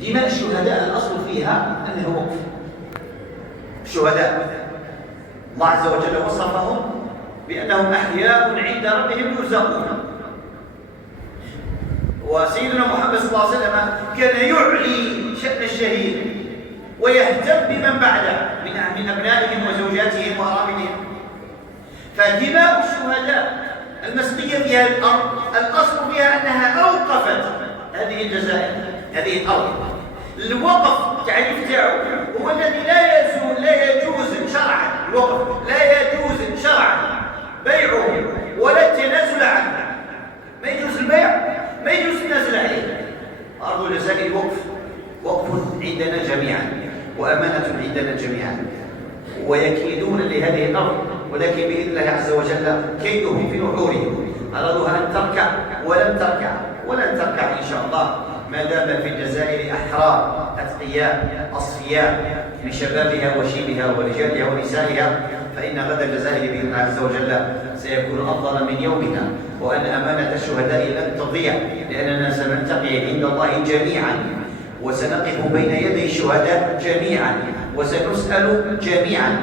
دماء الشهداء الأصل فيها أنه وقف. الشهداء الله عز وجل وصفهم بأنهم أحياء عند ربهم يرزقون. وسيدنا محمد صلى الله عليه وسلم كان يعلي شأن الشهيد ويهتم بمن بعده من أبنائهم وزوجاتهم وأراملهم. فدماء الشهداء المسقية في هذه الأرض الأصل فيها أنها أوقفت هذه الجزائر، هذه الأرض. الوقف تعريف تاعو هو الذي لا يجوز شرعا، الوقف لا يجوز شرعا بيعه ولا التنازل عنه. ما يجوز البيع، ما يجوز التنازل عليه. أرض الجزائر وقف عندنا جميعا وأمانة عندنا جميعا، ويكيدون لهذه الأرض، ولكن بإذن الله عز وجل كيدهم في نحورهم. أرادوها أن تركع ولن تركع، ولن تركع إن شاء الله ما دام في الجزائر أحرار أتقياء أصفياء لشبابها وشيبها ورجالها ونسائها، فإن غدا الجزائر بإذن الله عز وجل سيكون أفضل من يومها، وأن أمانة الشهداء لن تضيع، لأننا سنلتقي عند الله جميعا، وسنقف بين يدي الشهداء جميعا، وسنسأل جميعا.